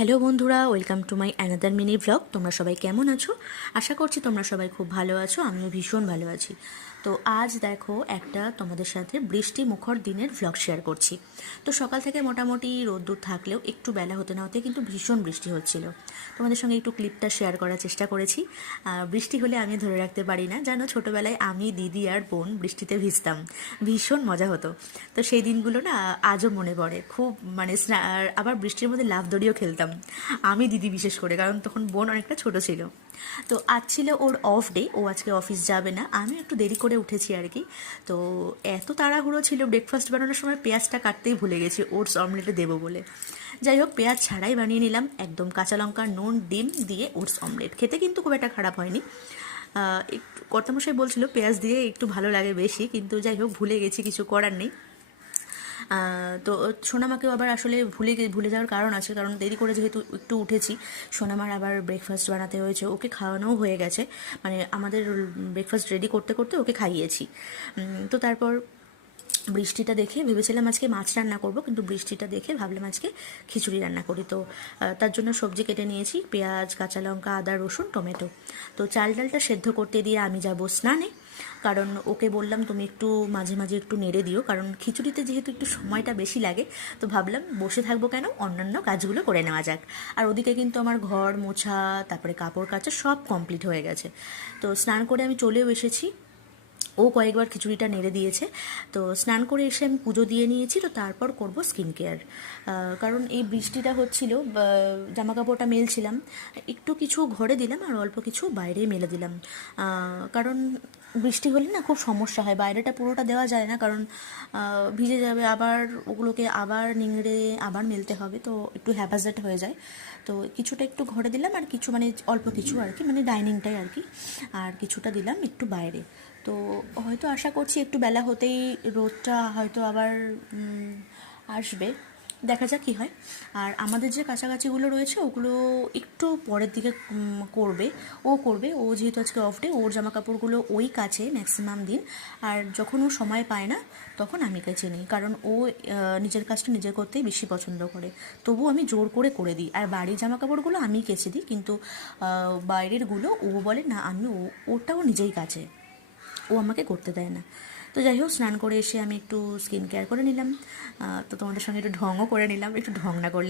Hello বন্ধুরা, welcome to my another mini blog. তোমরা সবাই কেমন আছো? আশা করছি তোমরা সবাই খুব ভালো আছো, আমিও ভীষণ ভালো আছি। তো আজ দেখো একটা তোমাদের সাথে বৃষ্টি মুখর দিনের ব্লগ শেয়ার করছি। তো সকাল থেকে মোটামুটি রোদ্দুর থাকলেও একটু বেলা হতে না হতে কিন্তু ভীষণ বৃষ্টি হচ্ছিল। তোমাদের সঙ্গে একটু ক্লিপটা শেয়ার করার চেষ্টা করেছি। বৃষ্টি হলে আমি ধরে রাখতে পারি না, জানো ছোটোবেলায় আমি, দিদি আর বোন বৃষ্টিতে ভিজতাম, ভীষণ মজা হতো। তো সেই দিনগুলো না আজও মনে পড়ে খুব, মানে আর আবার বৃষ্টির মধ্যে লাফ দড়িও খেলতাম আমি, দিদি বিশেষ করে, কারণ তখন বোন অনেকটা ছোট ছিল। তো আজ ছিল ওর অফ ডে, ও আজকে অফিস যাবে না, আমি একটু দেরি করে উঠেছি আর কি। তো এত তাড়াহুড়ো ছিল, ব্রেকফাস্ট বানানোর সময় পেঁয়াজটা কাটতেই ভুলে গেছি ওটস অমলেটে দেবো বলে। যাই হোক, পেঁয়াজ ছাড়াই বানিয়ে নিলাম, একদম কাঁচা লঙ্কা, নুন, ডিম দিয়ে ওটস অমলেট। খেতে কিন্তু খুব একটা খারাপ হয়নি। একটু কর্তামশাই বলছিল পেঁয়াজ দিয়ে একটু ভালো লাগে বেশি, কিন্তু যাই হোক ভুলে গেছি, কিছু করার নেই। তো সোনামাকেও আবার আসলে ভুলে যাওয়ার কারণ আছে, কারণ দেরি করে যেহেতু একটু উঠেছি, সোনামার আবার ব্রেকফাস্ট বানাতে হয়েছে, ওকে খাওয়ানোও হয়ে গেছে, মানে আমাদের ব্রেকফাস্ট রেডি করতে করতে ওকে খাইয়েছি। তো তারপর বৃষ্টিটা দেখে ভেবেছিলাম আজকে মাছ রান্না করব, কিন্তু বৃষ্টিটা দেখে ভাবলাম আজকে খিচুড়ি রান্না করি। তো তার জন্য সবজি কেটে নিয়েছি, পেঁয়াজ, কাঁচা লঙ্কা, আদা, রসুন, টমেটো। তো চাল ডালটা সেদ্ধ করতে দিয়ে আমি যাব স্নানে, কারণ ওকে বললাম তুমি একটু মাঝে মাঝে একটু নেড়ে দিও, কারণ খিচুড়িতে যেহেতু একটু সময়টা বেশি লাগে, তো ভাবলাম বসে থাকবো কেন, অন্যান্য কাজগুলো করে নেওয়া যাক। আর ওদিকে কিন্তু আমার ঘর মোছা, তারপরে কাপড় কাচা সব কমপ্লিট হয়ে গেছে। তো স্নান করে আমি চলেও এসেছি, ও কয়েকবার খিচুড়িটা নেড়ে দিয়েছে। তো স্নান করে এসে আমি পুজো দিয়ে নিয়েছি, তো তারপর করব স্কিন কেয়ার। কারণ এই বৃষ্টিটা হচ্ছিল, জামা কাপড়টা মেলছিলাম, একটু কিছু ঘরে দিলাম আর অল্প কিছু বাইরে মেলে দিলাম। কারণ বৃষ্টি হলে না খুব সমস্যা হয়, বাইরেটা পুরোটা দেওয়া যায় না, কারণ ভিজে যাবে, আবার ওগুলোকে আবার নিংড়ে আবার মেলতে হবে, তো একটু হ্যাপাজেট হয়ে যায়। তো কিছুটা একটু ঘরে দিলাম আর কিছু, মানে অল্প কিছু আর কি, মানে ডাইনিংটাই আর কি, আর কিছুটা দিলাম একটু বাইরে। তো হয়তো আশা করছি একটু বেলা হতেই রোদটা হয়তো আবার আসবে, দেখা যাক কী হয়। আর আমাদের যে কাছাকাছিগুলো রয়েছে ওগুলো একটু পরের দিকে করবে ও যেহেতু আজকে অফ ডে, ওর জামা কাপড়গুলো ওই কাছে ম্যাক্সিমাম দিন। আর যখন ও সময় পায় না তখন আমি কেচে নিই, কারণ ও নিজের কাজটা নিজে করতেই বেশি পছন্দ করে। তবু আমি জোর করে দিই, আর বাড়ির জামা কাপড়গুলো আমি কেচে দিই, কিন্তু বাইরেরগুলো ও বলে না, আমি ওটাও নিজেই কাচে, ও আমাকে করতে দেয় না। তো যাই হোক, স্নান করে এসে আমি একটু স্কিন কেয়ার করে নিলাম। তো তোমাদের সঙ্গে একটু ঢংও করে নিলাম, একটু ঢং না করলে